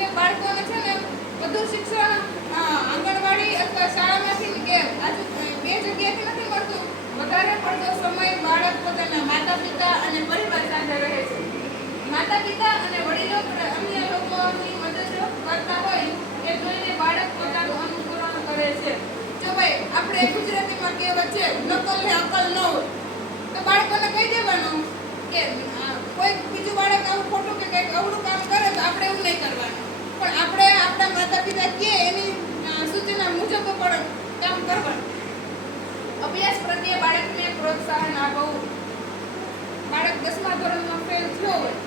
કે બાળકોને છે ને વધુ શિક્ષણ આંગણવાડી અથવા શાળામાંથી કે આજુ બે જગ્યાએથી નથી મળતું. વધારે પડતો સમય બાળક પોતાના માતા પિતા અને પરિવાર સાથે રહે છે. માતા પિતા અને વડીલો અન્ય લોકોની મદદ કરતા હોય એ જોઈને બાળક પોતાનું અનુકરણ કરે છે. જો ભાઈ આપણે ગુજરાતીમાં કહેવત છે નકલ ને અકલ ન હોય તો બાળકોને કહી દેવાનું કે કોઈ બીજું બાળક આવું ખોટું કે કંઈક અવળું કામ કરે તો આપણે એવું નહીં કરવાનું, પણ આપણે આપણા માતા પિતા કહે એની સૂચના મુજબ પણ કામ કરવાનું. અભ્યાસ પ્રત્યે બાળકને પ્રોત્સાહન આપવું. બાળક 10મા ધોરણમાં ફેલ થયો હોય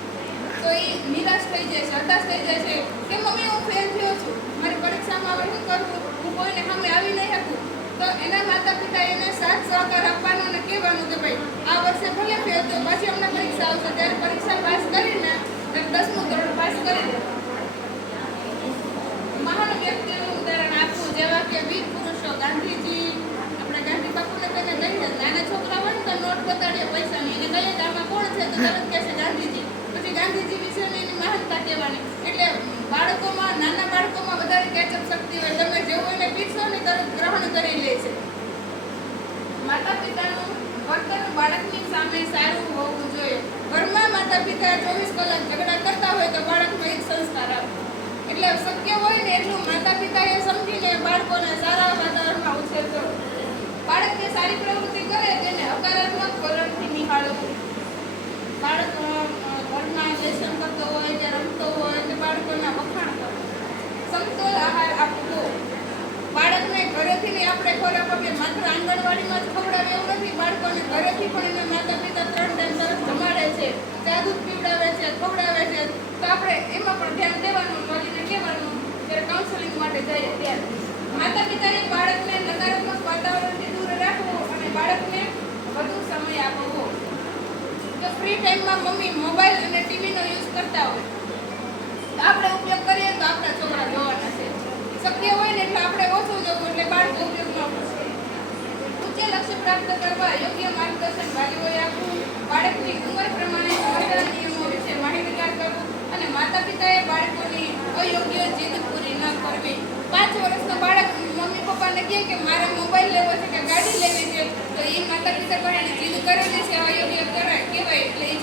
તો એ નિરાશ થઈ જાય છે, હતાશ થઈ જાય છે કે મમ્મી હું ફેલ થયો છું, મારી પરીક્ષામાં હવે શું કરવું, હું કોઈને સામે આવી નહીં શકું. તો એના માતા પિતા એને સાથ સહકાર આપવાનો અને કહેવાનું કે ભાઈ આ વર્ષે ભલે ફેલ થયો, પછી અમને પરીક્ષા આવશે ત્યારે પરીક્ષા પાસ કરીને 10મું ધોરણ પાસ કરી દે. મહાન વ્યક્તિનું ઉદાહરણ આપવું જેવા કે વીર પુરુષો ગાંધીજી, આપણે ગાંધી બાપુને કહીને કહીએ નાના છોકરા હોય ને તો નોટ બતાડીએ પૈસાની એને કહીએ કે આમાં કોણ છે તો તરત કહેશે ગાંધીજી. પછી ગાંધીજી વિશેની એની મહાનતા કહેવાની. એટલે બાળકોમાં નાના બાળકોમાં વધારે કેચઅપ શક્તિ હોય, તમે જેવું એને પીરસો ને તરત ગ્રહણ કરી લે છે. માતા પિતાનું વર્તન બાળકની સામે સારું હોવું જોઈએ. ઘરમાં માતા પિતા 24 કલાક ઝઘડા કરતા હોય તો બાળકનો એક સંસ્કાર આવે. એટલે શક્ય હોય ને એટલું માતા પિતાએ સમજીને બાળકોને સારા વાતાવરણમાં ઉછેર કરો. બાળકને સારી પ્રવૃત્તિ કરે તેને હકારાત્મક વલણથી નિહાળવું. બાળક ઘરમાં લેસન કરતો હોય કે રમતો હોય કે બાળકોના વખાણ કરો. સમતોલ આહાર આપવો. બાળકને ઘરેથી આપણે ખોરાક આપીએ, માત્ર આંગણવાડીમાં જ ખવડાવે એવું નથી. બાળકોને ઘરેથી પણ એના માતા પિતા 3 ટાઈમ સરસ જમાડે છે, ચા દૂધ પીવડાવે છે, ખવડાવે છે. તો આપણે એમાં પણ ધ્યાન દેવાનું, વળીને કહેવાનું જ્યારે કાઉન્સેલિંગ માટે જઈએ ત્યારે. માતા પિતાએ બાળકને નકારાત્મક વાતાવરણથી દૂર રાખવું અને બાળકને વધુ સમય આપવો. જો ફ્રી ટાઈમમાં મમ્મી મોબાઈલ અને ટીવીનો યુઝ કરતા હોય તો આપણે ઉપયોગ કરીએ તો આપણા છોકરા જોવાના છે. શક્ય હોય ને એટલે આપણે ઓછું જવું એટલે બાળકો ઉપયોગ ન કરશે. ઉચ્ચ લક્ષ્ય પ્રાપ્ત કરવા યોગ્ય માર્ગદર્શન વાલીઓએ આપવું. બાળકની ઉંમર પ્રમાણે સ્પર્ધા નિયમો વિશે માહિતગાર કરવું અને માતા પિતાએ બાળકોની અયોગ્ય જીદ પૂરી ન કરવી. 5 વર્ષનો બાળક મમ્મી પપ્પાને કહે કે મારે મોબાઈલ લેવો છે કે ગાડી લેવી છે તો એ માતા પિતા પણ એને જીદ કરેલી છે અયોગ્ય કહેવાય એટલે એ